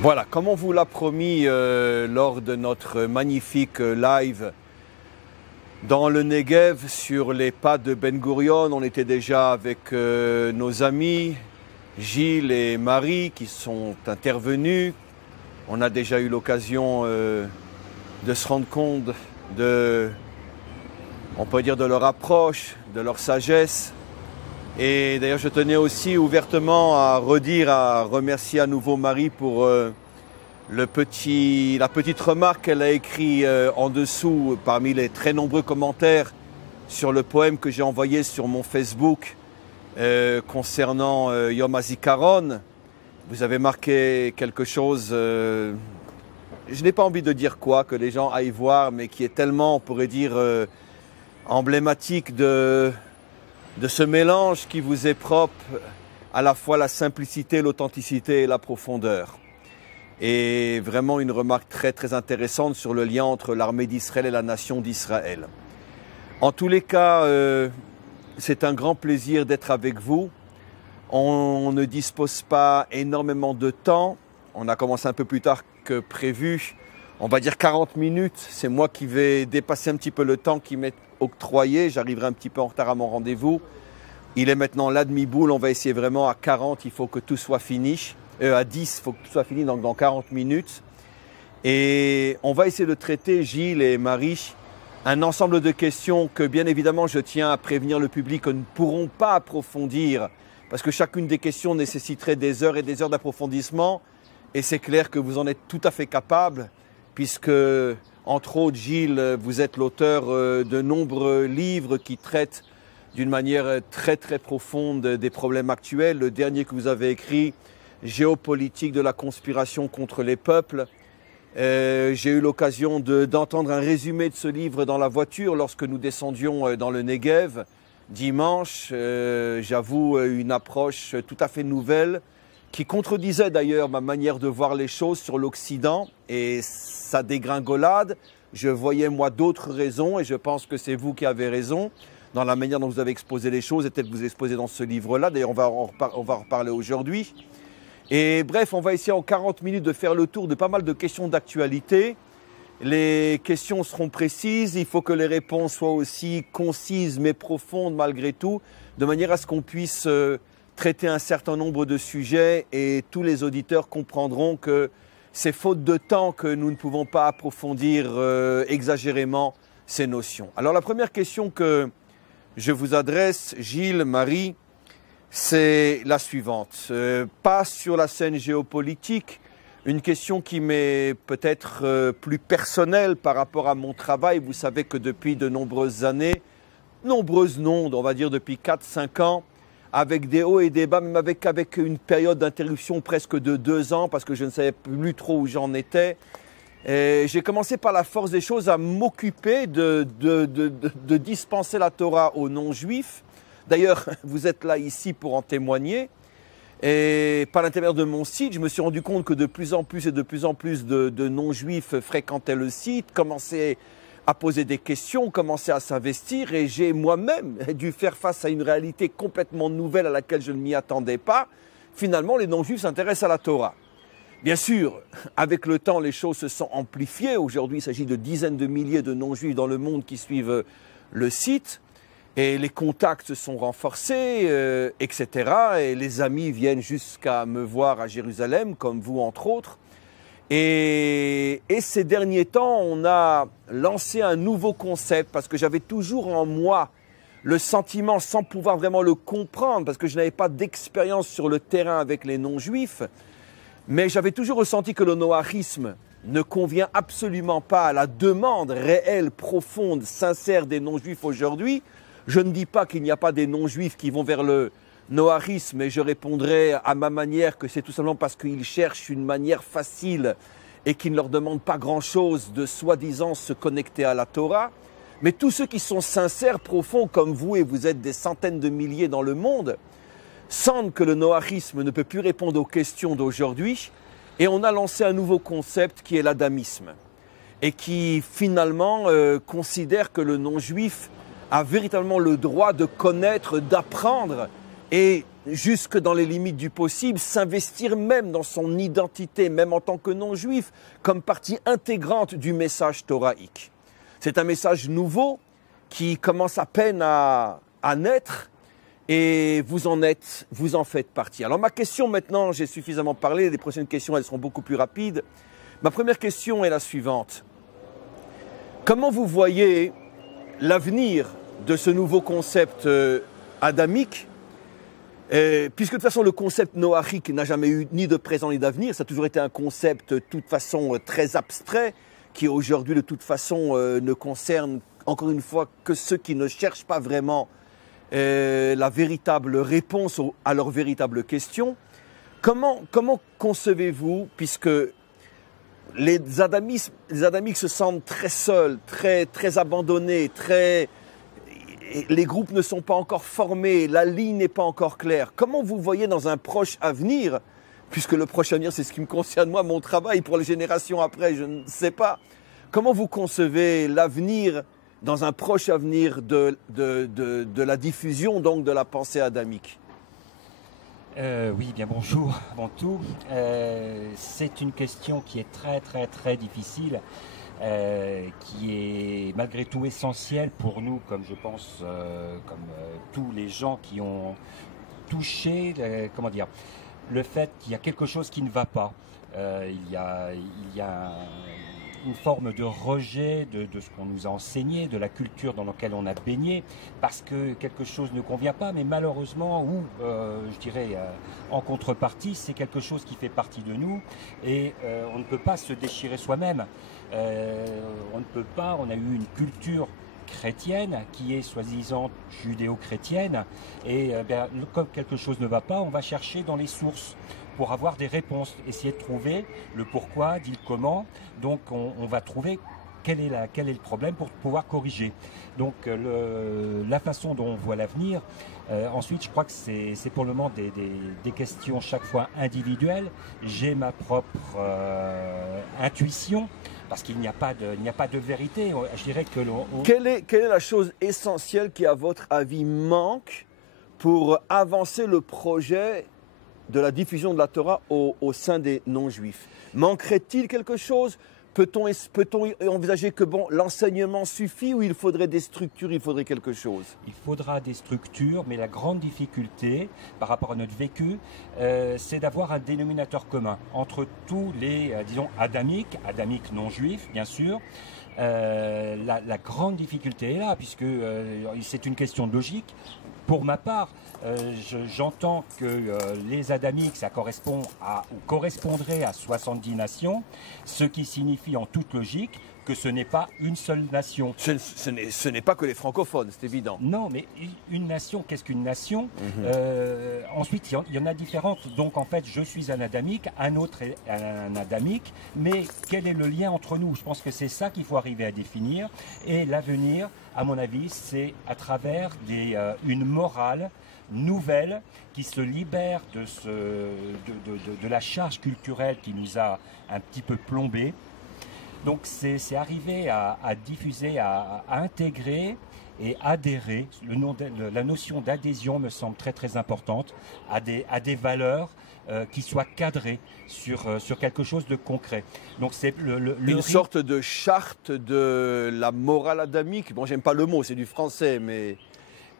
Voilà, comme on vous l'a promis lors de notre magnifique live dans le Negev sur les pas de Ben Gurion, on était déjà avec nos amis Gilles et Marie qui sont intervenus. On a déjà eu l'occasion de se rendre compte on peut dire, de leur approche, de leur sagesse. Et d'ailleurs, je tenais aussi ouvertement à remercier à nouveau Marie pour la petite remarque qu'elle a écrite en dessous, parmi les très nombreux commentaires sur le poème que j'ai envoyé sur mon Facebook concernant Yom HaZikaron. Vous avez marqué quelque chose, je n'ai pas envie de dire quoi, que les gens aillent voir, mais qui est tellement, on pourrait dire, emblématique de ce mélange qui vous est propre, à la fois la simplicité, l'authenticité et la profondeur. Et vraiment une remarque très très intéressante sur le lien entre l'armée d'Israël et la nation d'Israël. En tous les cas, c'est un grand plaisir d'être avec vous. On ne dispose pas énormément de temps. On a commencé un peu plus tard que prévu. On va dire 40 minutes. C'est moi qui vais dépasser un petit peu le temps qui m'est octroyé. J'arriverai un petit peu en retard à mon rendez-vous. Il est maintenant la demi-boule. On va essayer vraiment à 40. Il faut que tout soit fini. À 10, il faut que tout soit fini dans 40 minutes. Et on va essayer de traiter, Gilles et Marie, un ensemble de questions que bien évidemment je tiens à prévenir le public que nous ne pourrons pas approfondir parce que chacune des questions nécessiterait des heures et des heures d'approfondissement. Et c'est clair que vous en êtes tout à fait capable puisque, entre autres, Gilles, vous êtes l'auteur de nombreux livres qui traitent d'une manière très très profonde des problèmes actuels. Le dernier que vous avez écrit, Géopolitique de la conspiration contre les peuples. J'ai eu l'occasion d'entendre un résumé de ce livre dans la voiture lorsque nous descendions dans le Negev dimanche. J'avoue une approche tout à fait nouvelle qui contredisait d'ailleurs ma manière de voir les choses sur l'Occident et sa dégringolade. Je voyais moi d'autres raisons et je pense que c'est vous qui avez raison dans la manière dont vous avez exposé les choses et tel que vous exposez dans ce livre-là. D'ailleurs, on va en reparler aujourd'hui. Et bref, on va essayer en 40 minutes de faire le tour de pas mal de questions d'actualité. Les questions seront précises, il faut que les réponses soient aussi concises mais profondes malgré tout, de manière à ce qu'on puisse traiter un certain nombre de sujets et tous les auditeurs comprendront que c'est faute de temps que nous ne pouvons pas approfondir exagérément ces notions. Alors la première question que je vous adresse, Gilles, Marie, c'est la suivante. Pas sur la scène géopolitique, une question qui m'est peut-être plus personnelle par rapport à mon travail. Vous savez que depuis de nombreuses années, nombreuses non, on va dire depuis 4-5 ans, avec des hauts et des bas, même avec une période d'interruption presque de 2 ans, parce que je ne savais plus trop où j'en étais. J'ai commencé par la force des choses à m'occuper de dispenser la Torah aux non-juifs. D'ailleurs, vous êtes là ici pour en témoigner. Et par l'intermédiaire de mon site, je me suis rendu compte que de plus en plus et de plus en plus de non-juifs fréquentaient le site, commençaient à poser des questions, commençaient à s'investir. Et j'ai moi-même dû faire face à une réalité complètement nouvelle à laquelle je ne m'y attendais pas. Finalement, les non-juifs s'intéressent à la Torah. Bien sûr, avec le temps, les choses se sont amplifiées. Aujourd'hui, il s'agit de dizaines de milliers de non-juifs dans le monde qui suivent le site. Et les contacts se sont renforcés, etc. Et les amis viennent jusqu'à me voir à Jérusalem, comme vous entre autres. Et ces derniers temps, on a lancé un nouveau concept parce que j'avais toujours en moi le sentiment, sans pouvoir vraiment le comprendre, parce que je n'avais pas d'expérience sur le terrain avec les non-juifs, mais j'avais toujours ressenti que le noahisme ne convient absolument pas à la demande réelle, profonde, sincère des non-juifs aujourd'hui. Je ne dis pas qu'il n'y a pas des non-juifs qui vont vers le noahisme, et je répondrai à ma manière que c'est tout simplement parce qu'ils cherchent une manière facile et qui ne leur demande pas grand-chose de soi-disant se connecter à la Torah. Mais tous ceux qui sont sincères, profonds comme vous, et vous êtes des centaines de milliers dans le monde, sentent que le noahisme ne peut plus répondre aux questions d'aujourd'hui. Et on a lancé un nouveau concept qui est l'adamisme et qui finalement considère que le non-juif a véritablement le droit de connaître, d'apprendre et jusque dans les limites du possible, s'investir même dans son identité, même en tant que non-juif, comme partie intégrante du message thoraïque. C'est un message nouveau qui commence à peine à naître et vous en faites partie. Alors ma question maintenant, j'ai suffisamment parlé, les prochaines questions elles seront beaucoup plus rapides. Ma première question est la suivante. Comment vous voyez l'avenir de ce nouveau concept adamique, puisque de toute façon le concept noachique n'a jamais eu ni de présent ni d'avenir, ça a toujours été un concept de toute façon très abstrait, qui aujourd'hui de toute façon ne concerne encore une fois que ceux qui ne cherchent pas vraiment la véritable réponse à leurs véritables questions. Comment concevez-vous, puisque les adamiques se sentent très seuls, très abandonnés, les groupes ne sont pas encore formés, la ligne n'est pas encore claire. Comment vous voyez dans un proche avenir, puisque le proche avenir c'est ce qui me concerne moi, mon travail pour les générations après, je ne sais pas, comment vous concevez l'avenir dans un proche avenir de la diffusion donc de la pensée adamique? Oui, bien bonjour avant tout. C'est une question qui est très difficile, qui est malgré tout essentielle pour nous, comme je pense, tous les gens qui ont touché, comment dire, le fait qu'il y a quelque chose qui ne va pas. Il y a une forme de rejet de ce qu'on nous a enseigné, de la culture dans laquelle on a baigné, parce que quelque chose ne convient pas, mais malheureusement, ou je dirais en contrepartie, c'est quelque chose qui fait partie de nous, et on ne peut pas se déchirer soi-même. On ne peut pas, on a eu une culture chrétienne qui est soi-disant judéo-chrétienne, et comme quelque chose ne va pas, on va chercher dans les sources pour avoir des réponses, essayer de trouver le pourquoi, dit le comment. Donc on va trouver quel est le problème pour pouvoir corriger. Donc la façon dont on voit l'avenir, ensuite je crois que c'est pour le moment des questions chaque fois individuelles. J'ai ma propre intuition, parce qu'il n'y a pas de vérité. Je dirais que quelle est la chose essentielle qui, à votre avis, manque pour avancer le projet de la diffusion de la Torah au sein des non-juifs? Manquerait-il quelque chose? Peut-on envisager que l'enseignement suffit, ou il faudrait des structures, il faudrait quelque chose? Il faudra des structures, mais la grande difficulté par rapport à notre vécu, c'est d'avoir un dénominateur commun entre tous les, disons, adamiques non-juifs, bien sûr. La grande difficulté est là, puisque c'est une question de logique. Pour ma part, j'entends que les adamiques, ça correspondrait à 70 nations, ce qui signifie en toute logique que ce n'est pas une seule nation. Ce n'est pas que les francophones, c'est évident. Non, mais une nation, qu'est-ce qu'une nation? Ensuite, il y en a différentes. Donc en fait, je suis un adamique, un autre est un adamique, mais quel est le lien entre nous? Je pense que c'est ça qu'il faut arriver à définir. Et l'avenir, à mon avis, c'est à travers une morale nouvelle qui se libère de la charge culturelle qui nous a un petit peu plombés. Donc c'est arriver à diffuser, à intégrer et adhérer. La notion d'adhésion me semble très importante à des valeurs qui soient cadrées sur quelque chose de concret. Donc c'est une sorte de charte de la morale adamique. Bon, j'aime pas le mot, c'est du français, mais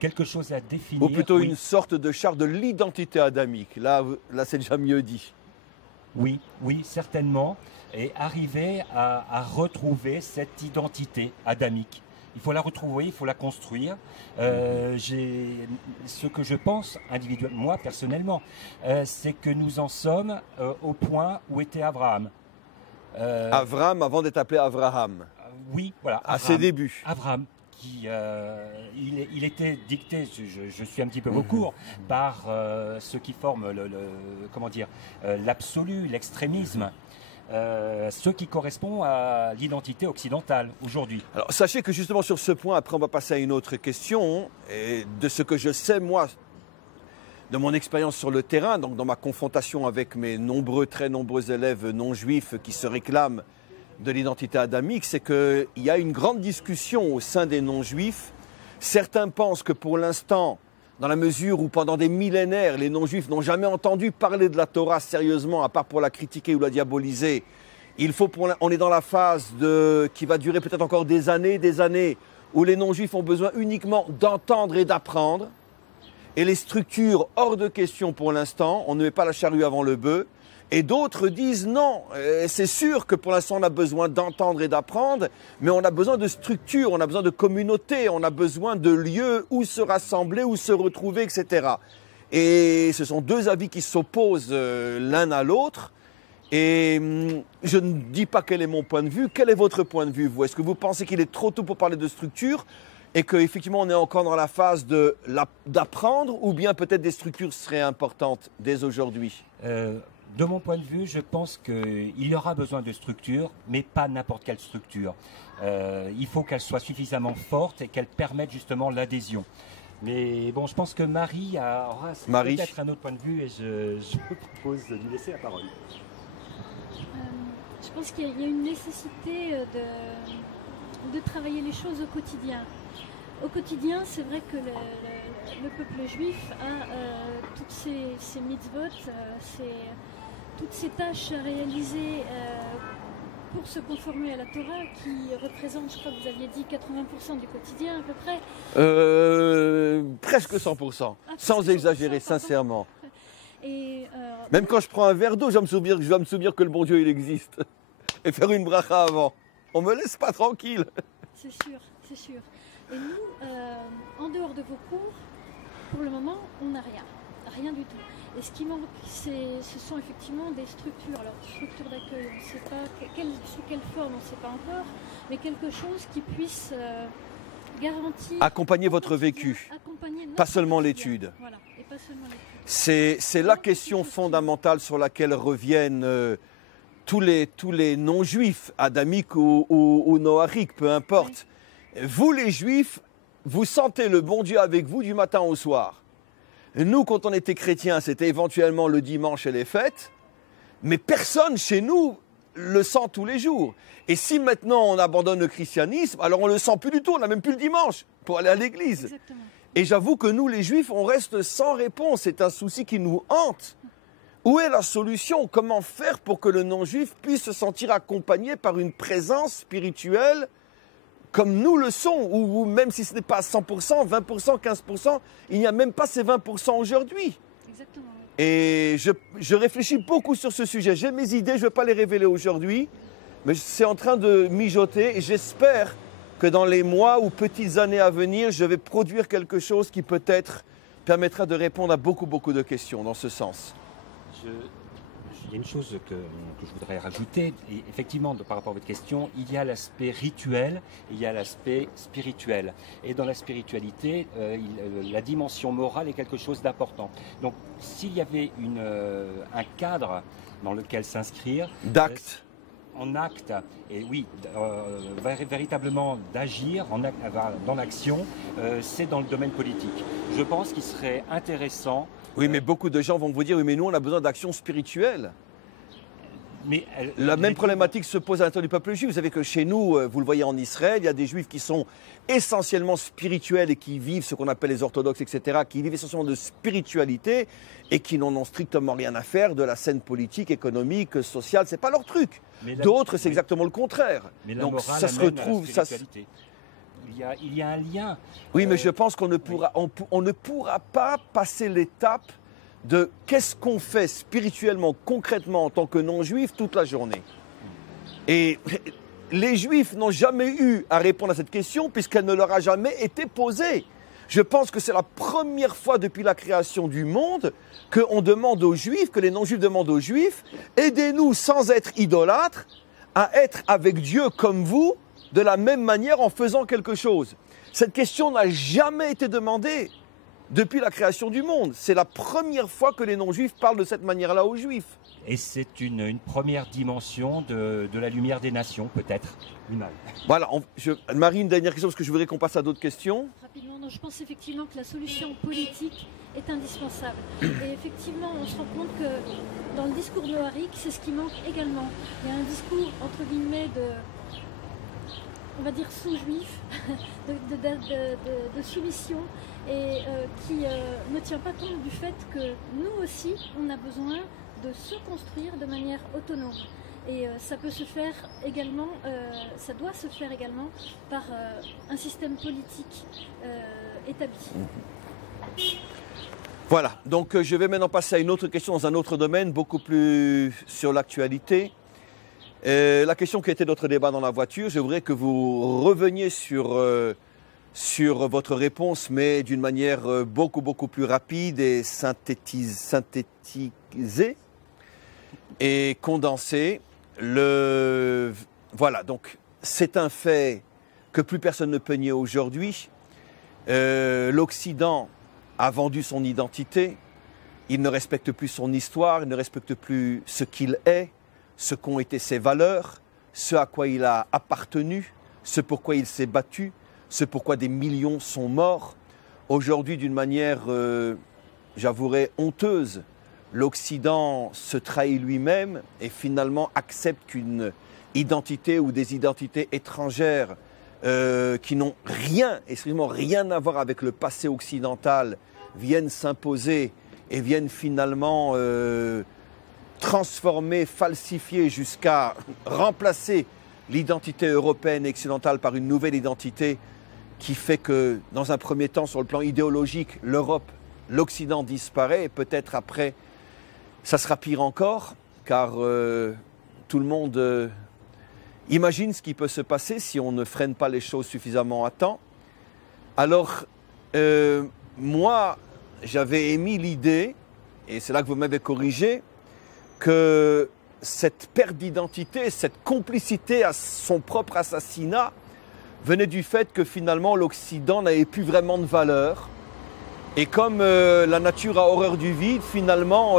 quelque chose à définir. Ou plutôt une sorte de charte de l'identité adamique. Là c'est déjà mieux dit. Oui, certainement. Et arriver à retrouver cette identité adamique. Il faut la retrouver, il faut la construire. Ce que je pense individuellement, moi personnellement, c'est que nous en sommes au point où était Abraham. Abraham avant d'être appelé Abraham. Oui, voilà. À ses débuts. Abraham. Il était dicté, je suis un petit peu au court, par ce qui forme l'absolu, l'extrémisme. Ce qui correspond à l'identité occidentale aujourd'hui. Alors sachez que justement sur ce point, après on va passer à une autre question, et de ce que je sais moi, de mon expérience sur le terrain, donc dans ma confrontation avec mes très nombreux élèves non-juifs qui se réclament de l'identité adamique, c'est qu'il y a une grande discussion au sein des non-juifs. Certains pensent que pour l'instant, dans la mesure où pendant des millénaires, les non-juifs n'ont jamais entendu parler de la Torah sérieusement, à part pour la critiquer ou la diaboliser. On est dans la phase qui va durer peut-être encore des années, où les non-juifs ont besoin uniquement d'entendre et d'apprendre. Et les structures, hors de question pour l'instant, on ne met pas la charrue avant le bœuf. Et d'autres disent non, c'est sûr que pour l'instant on a besoin d'entendre et d'apprendre, mais on a besoin de structures, on a besoin de communautés, on a besoin de lieux où se rassembler, où se retrouver, etc. Et ce sont deux avis qui s'opposent l'un à l'autre. Et je ne dis pas quel est mon point de vue. Quel est votre point de vue, vous? Est-ce que vous pensez qu'il est trop tôt pour parler de structure et qu'effectivement on est encore dans la phase d'apprendre, ou bien peut-être des structures seraient importantes dès aujourd'hui? De mon point de vue, je pense qu'il y aura besoin de structures, mais pas n'importe quelle structure. Il faut qu'elle soit suffisamment forte et qu'elle permette justement l'adhésion. Mais bon, je pense que Marie aura peut-être un autre point de vue et je propose de lui laisser la parole. Je pense qu'il y a une nécessité de travailler les choses au quotidien. Au quotidien, c'est vrai que le peuple juif a toutes ces mitzvot, toutes ces tâches à réaliser pour se conformer à la Torah, qui représente, je crois que vous aviez dit, 80% du quotidien à peu près. Presque 100%, sans exagérer, sincèrement. Et, même quand je prends un verre d'eau, je dois me souvenir que le bon Dieu il existe. Et faire une bracha avant. On me laisse pas tranquille. C'est sûr, c'est sûr. Et nous, en dehors de vos cours, pour le moment, on n'a rien du tout. Et ce qui manque, ce sont effectivement des structures. Alors, structures d'accueil, on ne sait pas sous quelle forme, on ne sait pas encore, mais quelque chose qui puisse garantir... Accompagner votre vécu, pas seulement l'étude. Voilà, et pas seulement l'étude. C'est la question fondamentale sur laquelle reviennent tous les non-juifs, adamiques ou noachiques, peu importe. Oui. Vous les juifs, vous sentez le bon Dieu avec vous du matin au soir. Nous, quand on était chrétiens, c'était éventuellement le dimanche et les fêtes, mais personne chez nous le sent tous les jours. Et si maintenant on abandonne le christianisme, alors on ne le sent plus du tout, on n'a même plus le dimanche pour aller à l'église. Exactement. Et j'avoue que nous, les juifs, on reste sans réponse. C'est un souci qui nous hante. Où est la solution? Comment faire pour que le non-juif puisse se sentir accompagné par une présence spirituelle comme nous le sommes, ou même si ce n'est pas 100%, 20%, 15%, il n'y a même pas ces 20% aujourd'hui. Exactement. Et je réfléchis beaucoup sur ce sujet. J'ai mes idées, je ne vais pas les révéler aujourd'hui, mais c'est en train de mijoter et j'espère que dans les mois ou petites années à venir, je vais produire quelque chose qui peut-être permettra de répondre à beaucoup de questions dans ce sens. Il y a une chose que je voudrais rajouter, et effectivement, par rapport à votre question, il y a l'aspect rituel, il y a l'aspect spirituel. Et dans la spiritualité, la dimension morale est quelque chose d'important. Donc, s'il y avait un cadre dans lequel s'inscrire... D'actes. En acte, et oui, véritablement d'agir dans l'action, c'est dans le domaine politique. Je pense qu'il serait intéressant... Oui, mais beaucoup de gens vont vous dire, oui, mais nous, on a besoin d'action spirituelle. Mais la même problématique se pose à l'intérieur du peuple juif. Vous savez que chez nous, vous le voyez en Israël, il y a des juifs qui sont essentiellement spirituels et qui vivent ce qu'on appelle les orthodoxes, etc., qui vivent essentiellement de spiritualité et qui n'en ont strictement rien à faire de la scène politique, économique, sociale. C'est pas leur truc. D'autres, c'est exactement le contraire. Mais la donc morale ça se retrouve. Il y a un lien. Oui, mais je pense qu'on ne pourra pas passer l'étape de qu'est-ce qu'on fait spirituellement, concrètement en tant que non-juif toute la journée. Et les juifs n'ont jamais eu à répondre à cette question puisqu'elle ne leur a jamais été posée. Je pense que c'est la première fois depuis la création du monde qu'on demande aux juifs, que les non-juifs demandent aux juifs, aidez-nous sans être idolâtres à être avec Dieu comme vous, de la même manière en faisant quelque chose. Cette question n'a jamais été demandée depuis la création du monde. C'est la première fois que les non-juifs parlent de cette manière-là aux juifs. Et c'est une première dimension de la lumière des nations, peut-être. Voilà, Marie, une dernière question, parce que je voudrais qu'on passe à d'autres questions. Rapidement, non, je pense effectivement que la solution politique est indispensable. Et effectivement, on se rend compte que dans le discours noachique, c'est ce qui manque également. Il y a un discours, entre guillemets, on va dire sous-juif, de soumission. et qui ne tient pas compte du fait que nous aussi, on a besoin de se construire de manière autonome. Et ça peut se faire également, ça doit se faire également par un système politique établi. Voilà, donc je vais maintenant passer à une autre question dans un autre domaine, beaucoup plus sur l'actualité. La question qui était notre débat dans la voiture, je voudrais que vous reveniez sur votre réponse, mais d'une manière beaucoup plus rapide et synthétisée et condensée. Voilà, donc c'est un fait que plus personne ne peut nier aujourd'hui. L'Occident a vendu son identité, il ne respecte plus son histoire, il ne respecte plus ce qu'il est, ce qu'ont été ses valeurs, ce à quoi il a appartenu, ce pourquoi il s'est battu, ce pourquoi des millions sont morts. Aujourd'hui, d'une manière, j'avouerai, honteuse, l'Occident se trahit lui-même et finalement accepte qu'une identité ou des identités étrangères qui n'ont rien, extrêmement rien à voir avec le passé occidental, viennent s'imposer et viennent finalement transformer, falsifier jusqu'à remplacer l'identité européenne et occidentale par une nouvelle identité qui fait que, dans un premier temps, sur le plan idéologique, l'Europe, l'Occident disparaît et peut-être après, ça sera pire encore, car tout le monde imagine ce qui peut se passer si on ne freine pas les choses suffisamment à temps. Alors, moi, j'avais émis l'idée, et c'est là que vous m'avez corrigé, que cette perte d'identité, cette complicité à son propre assassinat venait du fait que finalement l'Occident n'avait plus vraiment de valeur. Et comme la nature a horreur du vide, finalement,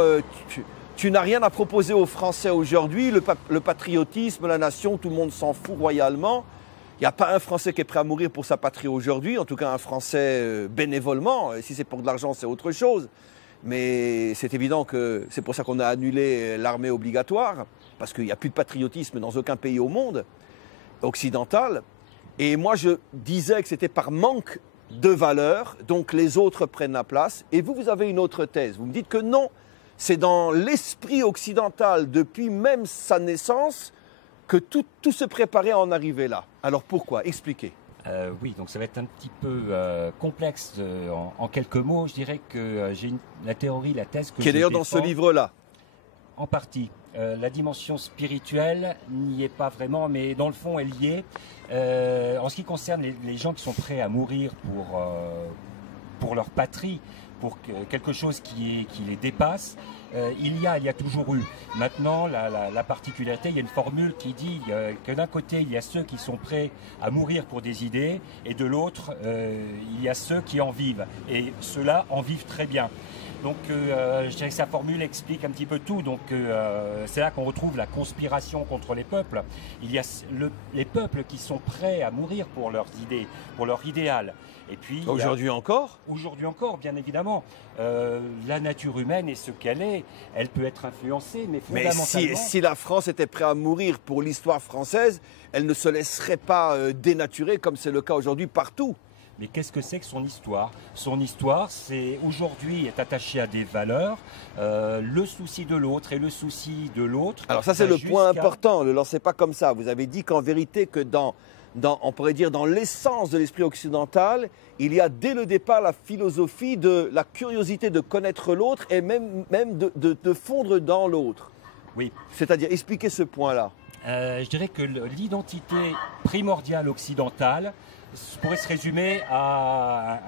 tu n'as rien à proposer aux Français aujourd'hui. Le patriotisme, la nation, tout le monde s'en fout royalement. Il n'y a pas un Français qui est prêt à mourir pour sa patrie aujourd'hui, en tout cas un Français bénévolement. Et si c'est pour de l'argent, c'est autre chose. Mais c'est évident que c'est pour ça qu'on a annulé l'armée obligatoire, parce qu'il n'y a plus de patriotisme dans aucun pays au monde occidental. Et moi, je disais que c'était par manque de valeur, donc les autres prennent la place. Et vous avez une autre thèse. Vous me dites que non, c'est dans l'esprit occidental, depuis même sa naissance, que tout se préparait à en arriver là. Alors pourquoi? Expliquez. Oui, donc ça va être un petit peu complexe en quelques mots. Je dirais que j'ai la théorie, la thèse que qui est d'ailleurs dans ce livre-là. En partie. La dimension spirituelle n'y est pas vraiment, mais dans le fond, elle y est. En ce qui concerne les gens qui sont prêts à mourir pour leur patrie, pour quelque chose qui les dépasse, il y a toujours eu. Maintenant, la particularité, il y a une formule qui dit que d'un côté, il y a ceux qui sont prêts à mourir pour des idées, et de l'autre, il y a ceux qui en vivent. Et ceux-là en vivent très bien. Donc, je dirais que sa formule explique un petit peu tout. Donc, c'est là qu'on retrouve la conspiration contre les peuples. Il y a les peuples qui sont prêts à mourir pour leurs idées, pour leur idéal. Et puis, aujourd'hui encore ? Aujourd'hui encore, bien évidemment. La nature humaine est ce qu'elle est. Elle peut être influencée, mais fondamentalement... Mais si la France était prête à mourir pour l'histoire française, elle ne se laisserait pas dénaturer comme c'est le cas aujourd'hui partout. Mais qu'est-ce que c'est que son histoire? Son histoire, aujourd'hui, est attachée à des valeurs, le souci de l'autre et le souci de l'autre. Alors ça, c'est le point important, ne le lancez pas comme ça. Vous avez dit qu'en vérité, que on pourrait dire dans l'essence de l'esprit occidental, il y a dès le départ la philosophie de la curiosité de connaître l'autre et même de fondre dans l'autre. Oui. C'est-à-dire, expliquez ce point-là. Je dirais que l'identité primordiale occidentale pourrait se résumer à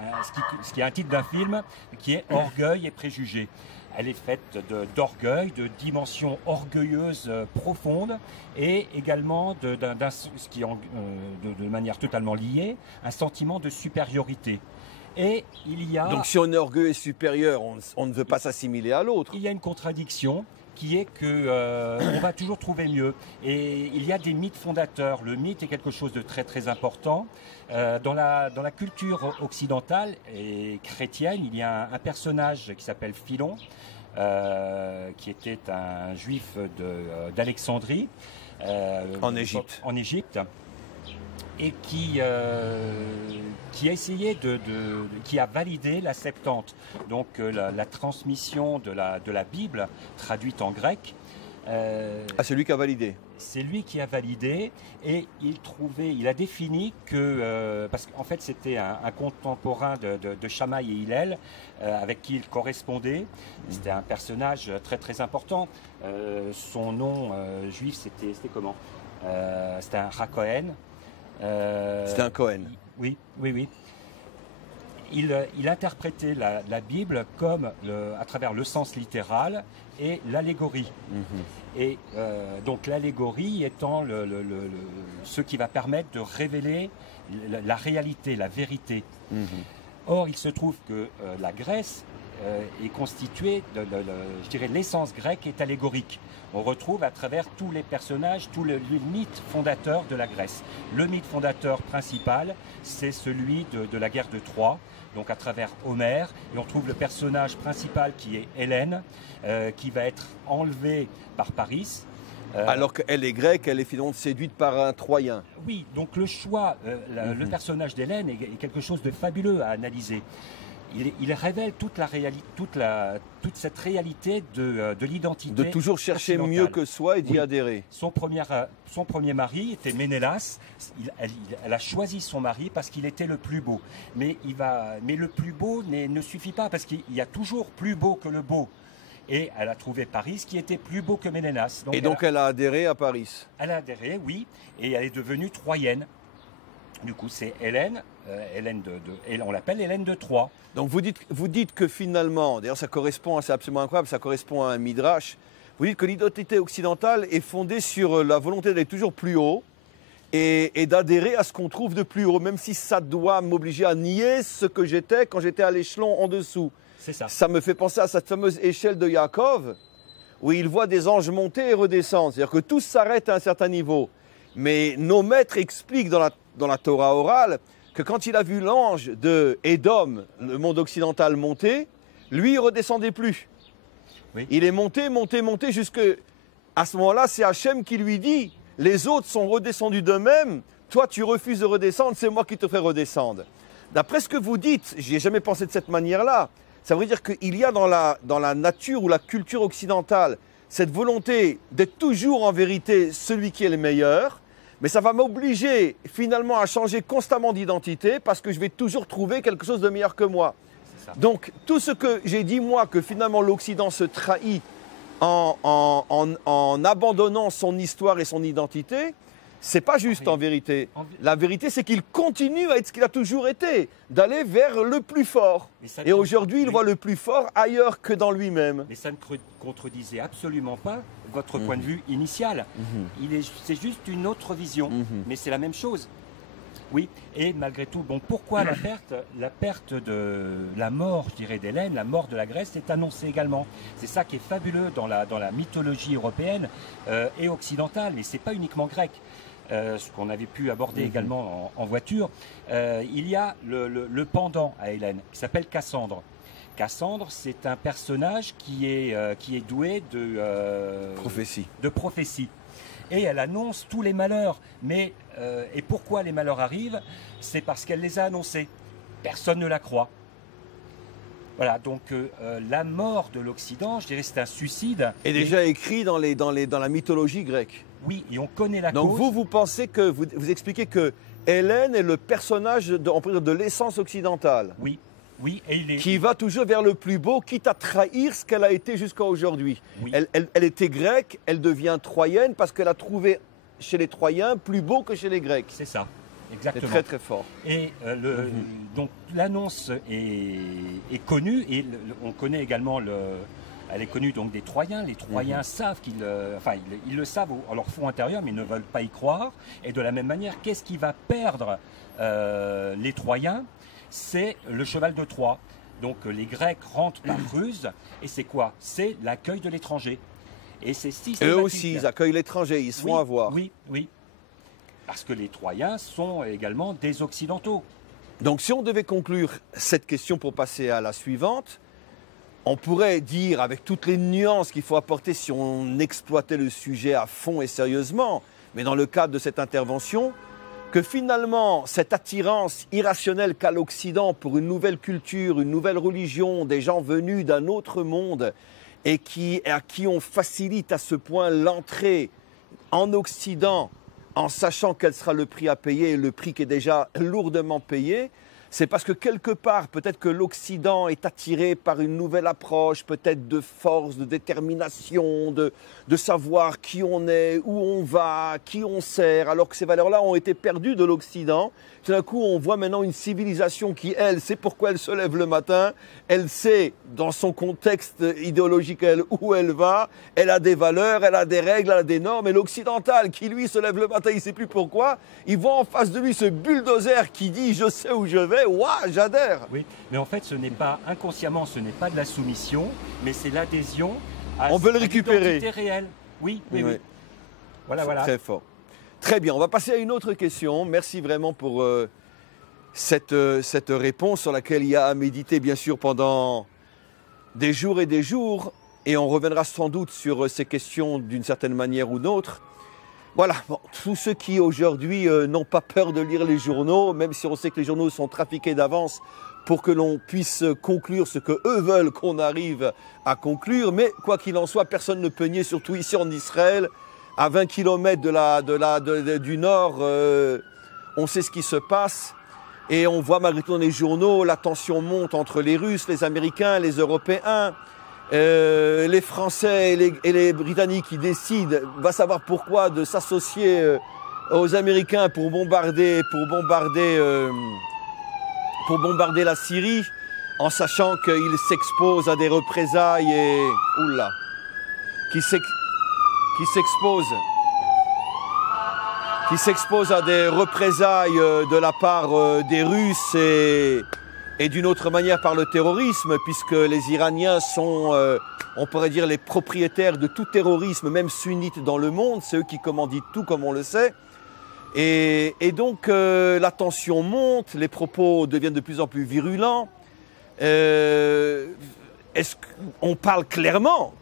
ce qui est un titre d'un film, qui est Orgueil et préjugés. Elle est faite d'orgueil, de dimensions orgueilleuses profondes, et également ce qui est de manière totalement liée, un sentiment de supériorité. Et il y a... Donc si on est orgueilleux et supérieur, on ne veut pas s'assimiler à l'autre. Il y a une contradiction qui est qu'on va toujours trouver mieux. Et il y a des mythes fondateurs. Le mythe est quelque chose de très très important. Dans la culture occidentale et chrétienne, il y a un personnage qui s'appelle Philon, qui était un juif d'Alexandrie. En Égypte. En Égypte. et qui a essayé qui a validé la Septante, donc la transmission de la Bible traduite en grec. C'est lui qui a validé. C'est lui qui a validé et il a défini que, parce qu'en fait c'était un contemporain de Shammai et Hillel avec qui il correspondait. C'était un personnage très très important. Son nom juif c'était comment? C'était un Racohen. C'était un Cohen. Oui. Il interprétait la Bible comme à travers le sens littéral et l'allégorie. Et donc l'allégorie étant ce qui va permettre de révéler la réalité, la vérité. Or, il se trouve que la Grèce est constituée, je dirais, l'essence grecque est allégorique. On retrouve à travers tous les personnages, tout le mythe fondateur de la Grèce. Le mythe fondateur principal, c'est celui de la guerre de Troie, donc à travers Homère, et on trouve le personnage principal qui est Hélène, qui va être enlevée par Paris. Alors qu'elle est grecque, elle est finalement séduite par un Troyen. Oui, donc le choix, le personnage d'Hélène est quelque chose de fabuleux à analyser. Il révèle toute cette réalité de l'identité. De toujours chercher mieux que soi et d'y adhérer. Son premier mari était Ménélas. Elle a choisi son mari parce qu'il était le plus beau. Mais le plus beau ne suffit pas parce qu'il y a toujours plus beau que le beau. Et elle a trouvé Paris qui était plus beau que Ménélas. Donc elle a adhéré à Paris. Elle a adhéré, oui, et elle est devenue troyenne. Du coup, c'est Hélène, on l'appelle Hélène de Troie. Donc vous dites que finalement, d'ailleurs ça correspond, c'est absolument incroyable, ça correspond à un midrash. Vous dites que l'identité occidentale est fondée sur la volonté d'aller toujours plus haut et d'adhérer à ce qu'on trouve de plus haut, même si ça doit m'obliger à nier ce que j'étais quand j'étais à l'échelon en dessous. C'est ça. Ça me fait penser à cette fameuse échelle de Yaakov, où il voit des anges monter et redescendre. C'est-à-dire que tout s'arrête à un certain niveau. Mais nos maîtres expliquent dans la Torah orale que quand il a vu l'ange de Édom, le monde occidental, monter, lui, il ne redescendait plus. Oui. Il est monté jusque... À ce moment-là, c'est Hachem qui lui dit, les autres sont redescendus d'eux-mêmes, toi tu refuses de redescendre, c'est moi qui te ferai redescendre. D'après ce que vous dites, j'y ai jamais pensé de cette manière-là, ça veut dire qu'il y a dans la nature ou la culture occidentale cette volonté d'être toujours en vérité celui qui est le meilleur, mais ça va m'obliger finalement à changer constamment d'identité parce que je vais toujours trouver quelque chose de meilleur que moi. Donc tout ce que j'ai dit moi, que finalement l'Occident se trahit en abandonnant son histoire et son identité, c'est pas juste en vérité. La vérité, c'est qu'il continue à être ce qu'il a toujours été, d'aller vers le plus fort. Et aujourd'hui, il voit le plus fort ailleurs que dans lui-même. Mais ça ne contredisait absolument pas votre point de vue initial. C'est juste une autre vision, mais c'est la même chose. Oui, et malgré tout, bon, pourquoi la perte de la mort, je dirais, d'Hélène, la mort de la Grèce est annoncée également. C'est ça qui est fabuleux dans la mythologie européenne et occidentale, mais c'est pas uniquement grec. Ce qu'on avait pu aborder également en voiture, il y a le pendant à Hélène, qui s'appelle Cassandre. Cassandre, c'est un personnage qui est doué de prophétie. Et elle annonce tous les malheurs. Mais, et pourquoi les malheurs arrivent? C'est parce qu'elle les a annoncés. Personne ne la croit. Voilà, donc la mort de l'Occident, je dirais, c'est un suicide. Et déjà écrit dans la mythologie grecque. Oui, et on connaît la cause. Donc vous pensez que, vous expliquez que Hélène est le personnage de l'essence occidentale. Oui. Oui, et qui va toujours vers le plus beau, quitte à trahir ce qu'elle a été jusqu'à aujourd'hui. Oui. Elle était grecque, elle devient troyenne parce qu'elle a trouvé chez les Troyens plus beau que chez les Grecs. C'est ça, exactement. C'est très très fort. Et donc l'annonce est connue et on connaît également elle est connue donc des Troyens. Les Troyens savent ils le savent en leur fond intérieur, mais ils ne veulent pas y croire. Et de la même manière, qu'est-ce qui va perdre les Troyens? C'est le cheval de Troie. Donc les Grecs rentrent par ruse, et c'est quoi? C'est l'accueil de l'étranger. Et c'est systématique. Eux aussi, ils accueillent l'étranger, ils se font avoir. Oui. Parce que les Troyens sont également des Occidentaux. Donc si on devait conclure cette question pour passer à la suivante, on pourrait dire, avec toutes les nuances qu'il faut apporter si on exploitait le sujet à fond et sérieusement, mais dans le cadre de cette intervention, que finalement, cette attirance irrationnelle qu'a l'Occident pour une nouvelle culture, une nouvelle religion, des gens venus d'un autre monde et à qui on facilite à ce point l'entrée en Occident en sachant quel sera le prix à payer et le prix qui est déjà lourdement payé, c'est parce que quelque part, peut-être que l'Occident est attiré par une nouvelle approche, peut-être de force, de détermination, de savoir qui on est, où on va, qui on sert, alors que ces valeurs-là ont été perdues de l'Occident. Tout d'un coup, on voit maintenant une civilisation qui, elle, sait pourquoi elle se lève le matin, elle sait, dans son contexte idéologique, elle, où elle va, elle a des valeurs, elle a des règles, elle a des normes, et l'occidental, qui lui se lève le matin, il ne sait plus pourquoi, il voit en face de lui ce bulldozer qui dit « je sais où je vais », waouh, j'adhère. Oui, mais en fait, ce n'est pas inconsciemment, ce n'est pas de la soumission, mais c'est l'adhésion à on veut le récupérer. l'identité réelle. Oui, oui, oui. Voilà, voilà. Très fort. Très bien, on va passer à une autre question. Merci vraiment pour cette réponse sur laquelle il y a à méditer, bien sûr, pendant des jours et des jours. Et on reviendra sans doute sur ces questions d'une certaine manière ou d'autre. Voilà, bon, tous ceux qui aujourd'hui n'ont pas peur de lire les journaux, même si on sait que les journaux sont trafiqués d'avance pour que l'on puisse conclure ce que eux veulent qu'on arrive à conclure. Mais quoi qu'il en soit, personne ne peut nier, surtout ici en Israël, à 20 km du nord, on sait ce qui se passe. Et on voit malgré tout dans les journaux, la tension monte entre les Russes, les Américains, les Européens. Les Français et les Britanniques qui décident, va savoir pourquoi, de s'associer aux Américains pour bombarder la Syrie, en sachant qu'ils s'exposent à des représailles et oula, qui s'exposent à des représailles de la part des Russes et d'une autre manière par le terrorisme, puisque les Iraniens sont, on pourrait dire, les propriétaires de tout terrorisme, même sunnite dans le monde. C'est eux qui commanditent tout, comme on le sait. Et donc, la tension monte, les propos deviennent de plus en plus virulents. Est-ce qu'on parle clairement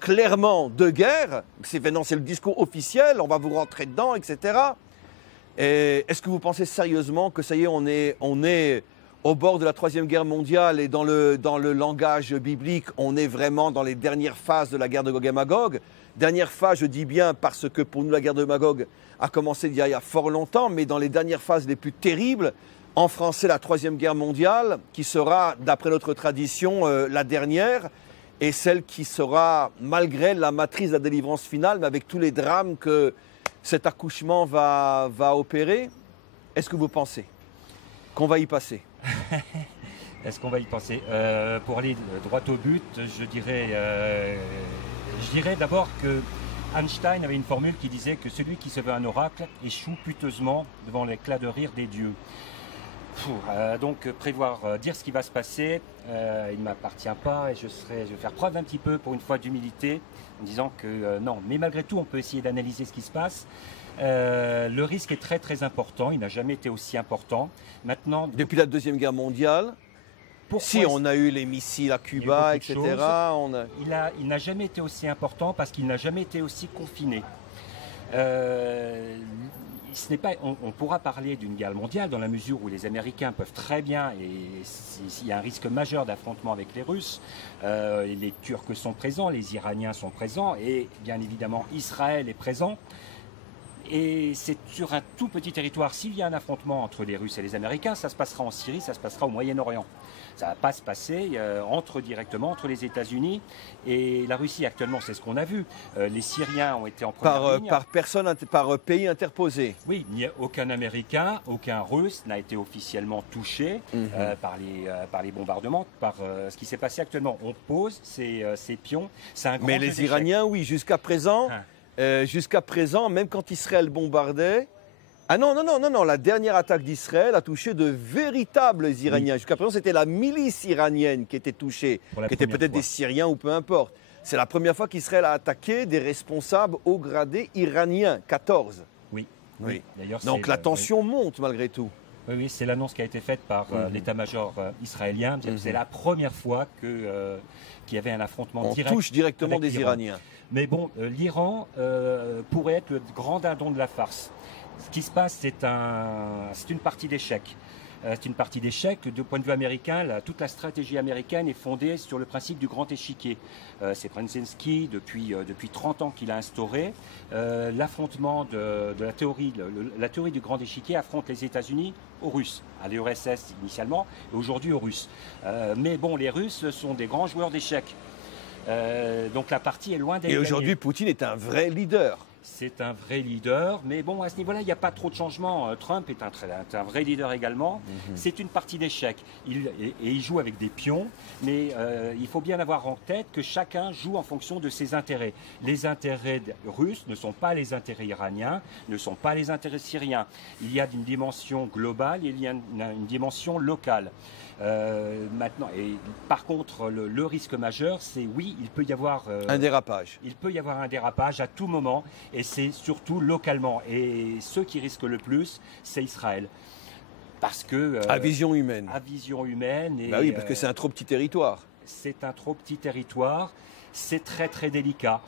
de guerre? C'est le discours officiel, on va vous rentrer dedans, etc. Est-ce que vous pensez sérieusement que ça y est, on est au bord de la Troisième Guerre mondiale et dans le langage biblique, on est vraiment dans les dernières phases de la guerre de Gog et Magog? Dernière phase, je dis bien parce que pour nous, la guerre de Magog a commencé il y a fort longtemps, mais dans les dernières phases les plus terribles, en français, la Troisième Guerre mondiale, qui sera, d'après notre tradition, la dernière, et celle qui sera, malgré la matrice de la délivrance finale, mais avec tous les drames que cet accouchement va opérer. Est-ce que vous pensez qu'on va y passer? Est-ce qu'on va y penser? Pour aller droit au but, je dirais d'abord que Einstein avait une formule qui disait que celui qui se veut un oracle échoue piteusement devant l'éclat de rire des dieux. Donc prévoir, dire ce qui va se passer, il ne m'appartient pas et je vais faire preuve un petit peu pour une fois d'humilité en disant que non, mais malgré tout on peut essayer d'analyser ce qui se passe. Le risque est très très important, il n'a jamais été aussi important. Maintenant, depuis la Deuxième Guerre mondiale, si on a eu les missiles à Cuba, etc. Il n'a jamais été aussi important parce qu'il n'a jamais été aussi confiné. On pourra parler d'une guerre mondiale dans la mesure où les Américains peuvent très bien, et s'il y a un risque majeur d'affrontement avec les Russes, les Turcs sont présents, les Iraniens sont présents et bien évidemment Israël est présent. Et c'est sur un tout petit territoire. S'il y a un affrontement entre les Russes et les Américains, ça se passera en Syrie, ça se passera au Moyen-Orient. Ça ne va pas se passer directement entre les États-Unis et la Russie. Actuellement, c'est ce qu'on a vu. Les Syriens ont été en première ligne. Par pays interposé. Oui, il n'y a aucun Américain, aucun Russe n'a été officiellement touché par les bombardements, par ce qui s'est passé actuellement. On pose ces pions. Mais les Iraniens, oui, jusqu'à présent... Jusqu'à présent, même quand Israël bombardait... Ah non, la dernière attaque d'Israël a touché de véritables Iraniens. Oui. Jusqu'à présent, c'était la milice iranienne qui était touchée, qui était peut-être des Syriens ou peu importe. C'est la première fois qu'Israël a attaqué des responsables haut gradés iraniens, 14. Oui. Donc la tension monte malgré tout. Oui, c'est l'annonce qui a été faite par l'état-major israélien. C'est la première fois qu'il y avait un affrontement direct. On touche directement des Iraniens. Mais bon, l'Iran pourrait être le grand dindon de la farce. Ce qui se passe, c'est une partie d'échec. C'est une partie d'échec. Du point de vue américain, toute la stratégie américaine est fondée sur le principe du grand échiquier. C'est Brzezinski, depuis 30 ans qu'il a instauré. L'affrontement de la théorie, la théorie du grand échiquier affronte les États-Unis aux Russes, à l'URSS initialement, et aujourd'hui aux Russes. Mais bon, les Russes sont des grands joueurs d'échecs. Donc la partie est loin d'être Et gagnée. aujourd'hui, Poutine est un vrai leader. C'est un vrai leader, mais bon, à ce niveau-là, il n'y a pas trop de changements. Trump est un vrai leader également. C'est une partie d'échec. Il joue avec des pions, mais il faut bien avoir en tête que chacun joue en fonction de ses intérêts. Les intérêts russes ne sont pas les intérêts iraniens, ne sont pas les intérêts syriens. Il y a une dimension globale, il y a une dimension locale. Maintenant, et par contre, le risque majeur, c'est oui, il peut y avoir Un dérapage. il peut y avoir un dérapage à tout moment, et c'est surtout localement. Et ceux qui risquent le plus, c'est Israël. Parce que... À vision humaine. À vision humaine. Et, Bah oui, parce que c'est un trop petit territoire. c'est un trop petit territoire, c'est très très délicat.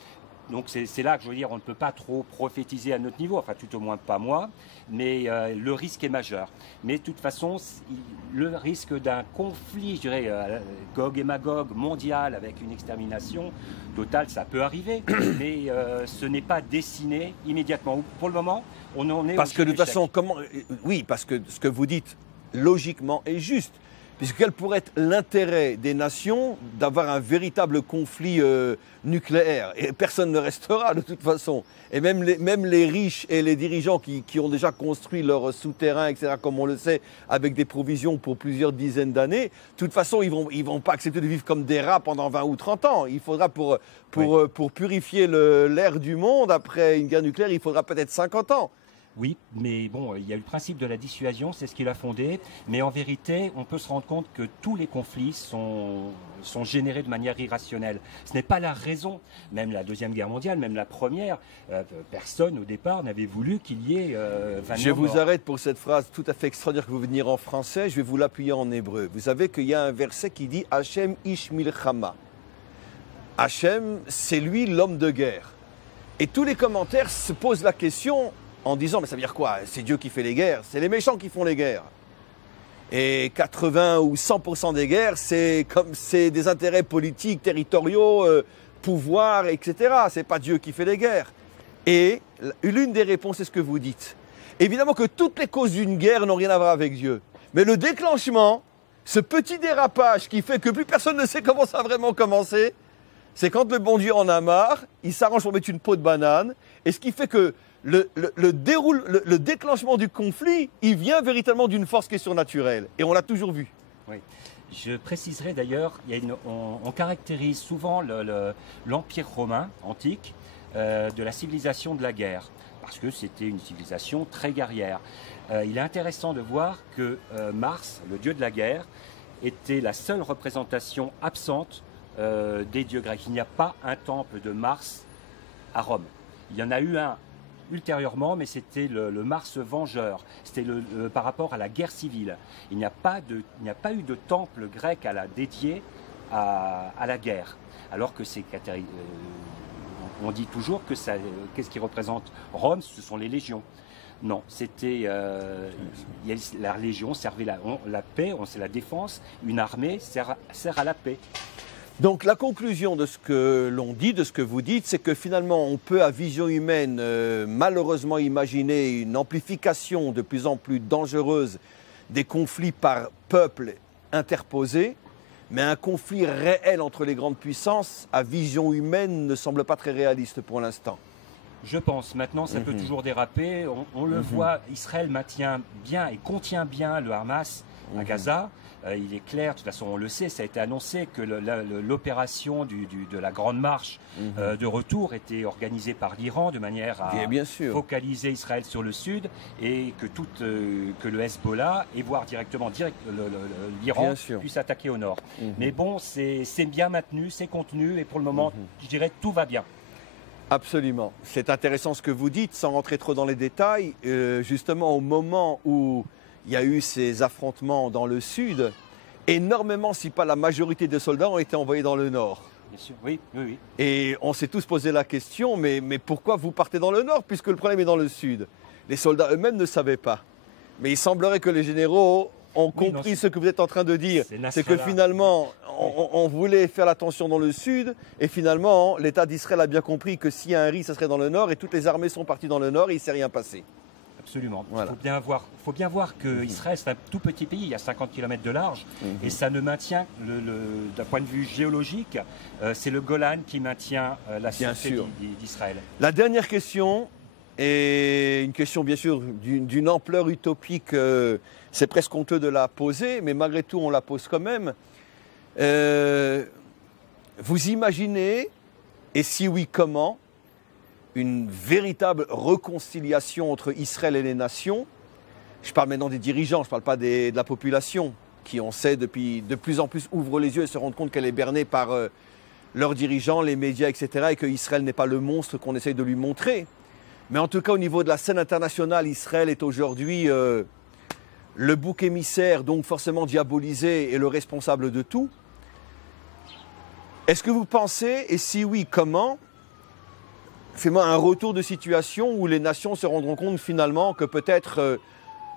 Donc c'est là que je veux dire, on ne peut pas trop prophétiser à notre niveau, enfin tout au moins pas moi, mais le risque est majeur. Mais de toute façon, le risque d'un conflit, je dirais, Gog et Magog mondial avec une extermination totale, ça peut arriver, mais ce n'est pas dessiné immédiatement. Pour le moment, on en est... Parce que de toute façon, oui, parce que ce que vous dites, logiquement, est juste. Puisque quel pourrait être l'intérêt des nations d'avoir un véritable conflit nucléaire? Et personne ne restera de toute façon. Et même les riches et les dirigeants qui ont déjà construit leur souterrain, etc., comme on le sait, avec des provisions pour plusieurs dizaines d'années, de toute façon, ils vont pas accepter de vivre comme des rats pendant 20 ou 30 ans. Il faudra, pour purifier l'air du monde, après une guerre nucléaire, il faudra peut-être 50 ans. Oui, mais bon, il y a eu le principe de la dissuasion, c'est ce qu'il a fondé. Mais en vérité, on peut se rendre compte que tous les conflits sont générés de manière irrationnelle. Ce n'est pas la raison. Même la Deuxième Guerre mondiale, même la Première, personne au départ n'avait voulu qu'il y ait 20 Je vous arrête pour cette phrase tout à fait extraordinaire que vous venez en français. Je vais vous l'appuyer en hébreu. Vous savez qu'il y a un verset qui dit « Hachem ish milchama ». Hachem, c'est lui l'homme de guerre. Et tous les commentaires se posent la question en disant, mais ça veut dire quoi? C'est Dieu qui fait les guerres, c'est les méchants qui font les guerres. Et 80 ou 100% des guerres, c'est des intérêts politiques, territoriaux, pouvoir, etc. C'est pas Dieu qui fait les guerres. Et l'une des réponses, c'est ce que vous dites. Évidemment que toutes les causes d'une guerre n'ont rien à voir avec Dieu. Mais le déclenchement, ce petit dérapage qui fait que plus personne ne sait comment ça a vraiment commencé, c'est quand le bon Dieu en a marre, il s'arrange pour mettre une peau de banane, et ce qui fait que le déclenchement du conflit, il vient véritablement d'une force qui est surnaturelle. Et on l'a toujours vu. Oui. Je préciserai d'ailleurs, on caractérise souvent l'Empire romain antique de la civilisation de la guerre, parce que c'était une civilisation très guerrière. Il est intéressant de voir que Mars, le dieu de la guerre, était la seule représentation absente des dieux grecs. Il n'y a pas un temple de Mars à Rome. Il y en a eu un ultérieurement, mais c'était le Mars vengeur. C'était par rapport à la guerre civile. Il n'y a pas eu de temple grec dédié à la guerre. Alors que on dit toujours que qu'est-ce qui représente Rome? Ce sont les légions. Non, c'était la légion servait la paix, c'est la défense. Une armée sert à la paix. Donc la conclusion de ce que l'on dit, de ce que vous dites, c'est que finalement on peut à vision humaine malheureusement imaginer une amplification de plus en plus dangereuse des conflits par peuples interposés, mais un conflit réel entre les grandes puissances à vision humaine ne semble pas très réaliste pour l'instant. Je pense. Maintenant, ça peut toujours déraper. On le voit, Israël maintient bien et contient bien le Hamas à Gaza. Il est clair, de toute façon on le sait, ça a été annoncé que l'opération de la Grande Marche de retour était organisée par l'Iran de manière à focaliser Israël sur le sud et que le Hezbollah et voire directement l'Iran puisse attaquer au nord. Mais bon, c'est bien maintenu, c'est contenu et pour le moment, je dirais tout va bien. Absolument. C'est intéressant ce que vous dites, sans rentrer trop dans les détails. Justement, au moment où il y a eu ces affrontements dans le sud, énormément, si pas la majorité des soldats ont été envoyés dans le nord. Bien sûr, oui. Et on s'est tous posé la question, mais pourquoi vous partez dans le nord puisque le problème est dans le sud? les soldats eux-mêmes ne savaient pas. Mais il semblerait que les généraux ont compris ce que vous êtes en train de dire. C'est que finalement, on voulait faire la tension dans le sud, et finalement, l'État d'Israël a bien compris que s'il y a un risque, ça serait dans le nord, et toutes les armées sont parties dans le nord, et il ne s'est rien passé. Absolument. Voilà. Il faut bien voir qu'Israël, c'est un tout petit pays, il y a 50 km de large, et ça ne maintient, d'un point de vue géologique, c'est le Golan qui maintient la sûreté d'Israël. La dernière question est une question bien sûr d'une ampleur utopique, c'est presque honteux de la poser, mais malgré tout on la pose quand même. Vous imaginez, et si oui comment, une véritable réconciliation entre Israël et les nations? Je parle maintenant des dirigeants, je ne parle pas de la population, qui on sait depuis de plus en plus ouvre les yeux et se rend compte qu'elle est bernée par leurs dirigeants, les médias, etc. et que Israël n'est pas le monstre qu'on essaye de lui montrer. Mais en tout cas, au niveau de la scène internationale, Israël est aujourd'hui le bouc émissaire, donc forcément diabolisé et le responsable de tout. Est-ce que vous pensez, et si oui, comment, fais-moi un retour de situation où les nations se rendront compte finalement que peut-être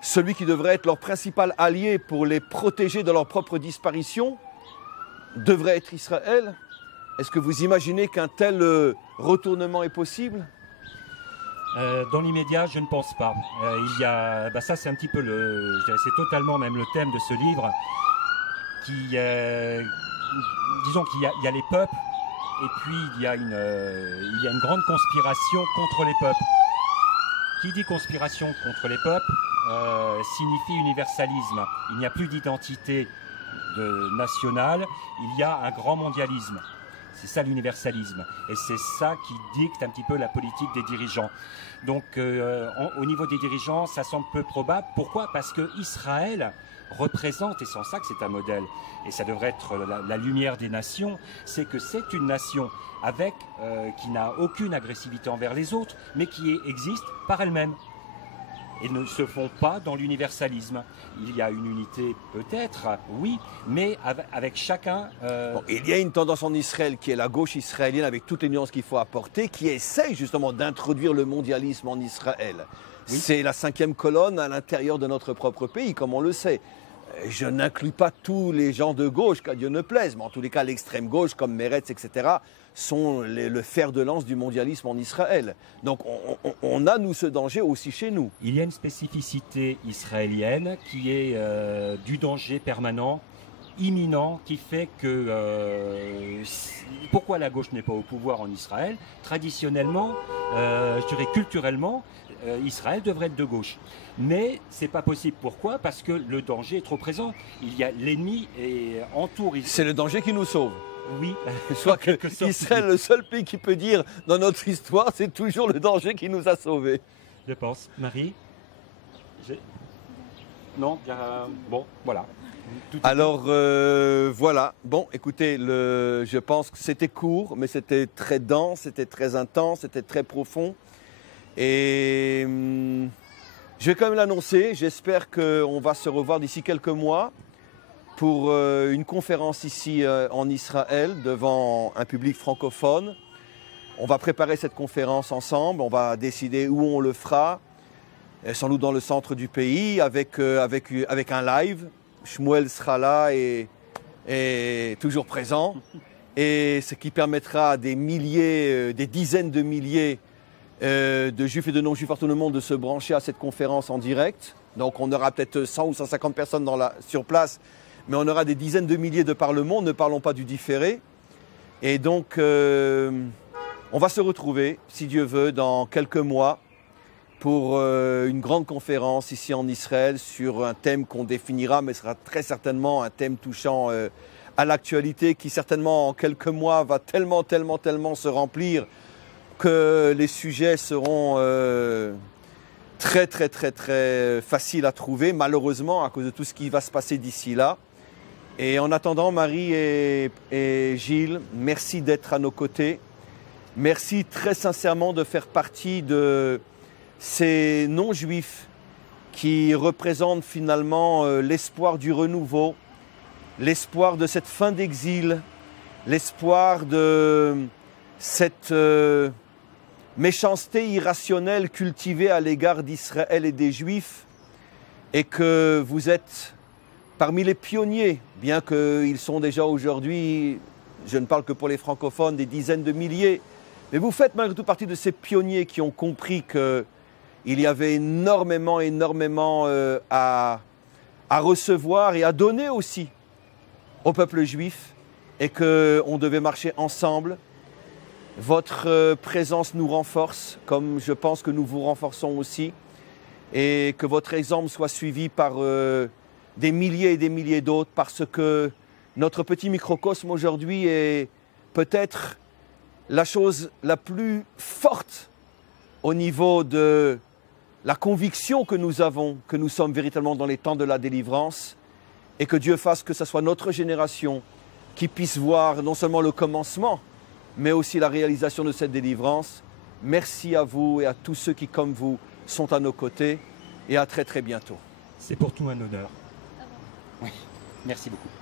celui qui devrait être leur principal allié pour les protéger de leur propre disparition devrait être Israël? Est-ce que vous imaginez qu'un tel retournement est possible? Dans l'immédiat, je ne pense pas. Ça c'est un petit peu c'est totalement même le thème de ce livre disons qu'il y a les peuples. Et puis, il y a une grande conspiration contre les peuples. Qui dit conspiration contre les peuples signifie universalisme. Il n'y a plus d'identité nationale, il y a un grand mondialisme. C'est ça l'universalisme. Et c'est ça qui dicte un petit peu la politique des dirigeants. Donc, au niveau des dirigeants, ça semble peu probable. Pourquoi? Parce que Israël représente, et c'est en ça que c'est un modèle, et ça devrait être la lumière des nations, c'est que c'est une nation qui n'a aucune agressivité envers les autres, mais qui existe par elle-même et ne se font pas dans l'universalisme. Il y a une unité peut-être, oui, mais avec chacun... il y a une tendance en Israël qui est la gauche israélienne, avec toutes les nuances qu'il faut apporter, qui essaye justement d'introduire le mondialisme en Israël. Oui. C'est la 5e colonne à l'intérieur de notre propre pays, comme on le sait. Je n'inclus pas tous les gens de gauche, qu'à Dieu ne plaise, mais en tous les cas, l'extrême gauche, comme Meretz, etc., sont le fer de lance du mondialisme en Israël. Donc on a, nous, ce danger aussi chez nous. Il y a une spécificité israélienne qui est du danger permanent, imminent, qui fait que... pourquoi la gauche n'est pas au pouvoir en Israël? Traditionnellement, je dirais culturellement, Israël devrait être de gauche. Mais c'est pas possible. Pourquoi? Parce que le danger est trop présent. L'ennemi entoure Israël. C'est le danger qui nous sauve. Oui. Soit que Israël, le seul pays qui peut dire dans notre histoire, c'est toujours le danger qui nous a sauvés. Je pense. Marie? Non, bien... Bon, voilà. Alors, voilà. Bon, écoutez, je pense que c'était court, mais c'était très dense, c'était très intense, c'était très profond. Et je vais quand même l'annoncer. J'espère qu'on va se revoir d'ici quelques mois pour une conférence ici en Israël devant un public francophone. On va préparer cette conférence ensemble. On va décider où on le fera. Sans doute dans le centre du pays avec un live. Shmuel sera là et toujours présent. Et ce qui permettra à des milliers, des dizaines de milliers de juifs et de non-juifs partout dans le monde de se brancher à cette conférence en direct. Donc on aura peut-être 100 ou 150 personnes sur place, mais on aura des dizaines de milliers de par le monde, ne parlons pas du différé. Et donc on va se retrouver, si Dieu veut, dans quelques mois pour une grande conférence ici en Israël sur un thème qu'on définira, mais sera très certainement un thème touchant à l'actualité qui certainement en quelques mois va tellement se remplir que les sujets seront très faciles à trouver, malheureusement, à cause de tout ce qui va se passer d'ici là. Et en attendant, Marie et Gilles, merci d'être à nos côtés. Merci très sincèrement de faire partie de ces non-juifs qui représentent finalement l'espoir du renouveau, l'espoir de cette fin d'exil, l'espoir de cette méchanceté irrationnelle cultivée à l'égard d'Israël et des Juifs, et que vous êtes parmi les pionniers, bien qu'ils sont déjà aujourd'hui, je ne parle que pour les francophones, des dizaines de milliers, mais vous faites malgré tout partie de ces pionniers qui ont compris qu'il y avait énormément à recevoir et à donner aussi au peuple juif, et qu'on devait marcher ensemble. Votre présence nous renforce, comme je pense que nous vous renforçons aussi, et que votre exemple soit suivi par des milliers et des milliers d'autres, parce que notre petit microcosme aujourd'hui est peut-être la chose la plus forte au niveau de la conviction que nous avons, que nous sommes véritablement dans les temps de la délivrance, et que Dieu fasse que ce soit notre génération qui puisse voir non seulement le commencement, mais aussi la réalisation de cette délivrance. Merci à vous et à tous ceux qui, comme vous, sont à nos côtés, et à très très bientôt. C'est pour tout un honneur. Oui, merci beaucoup.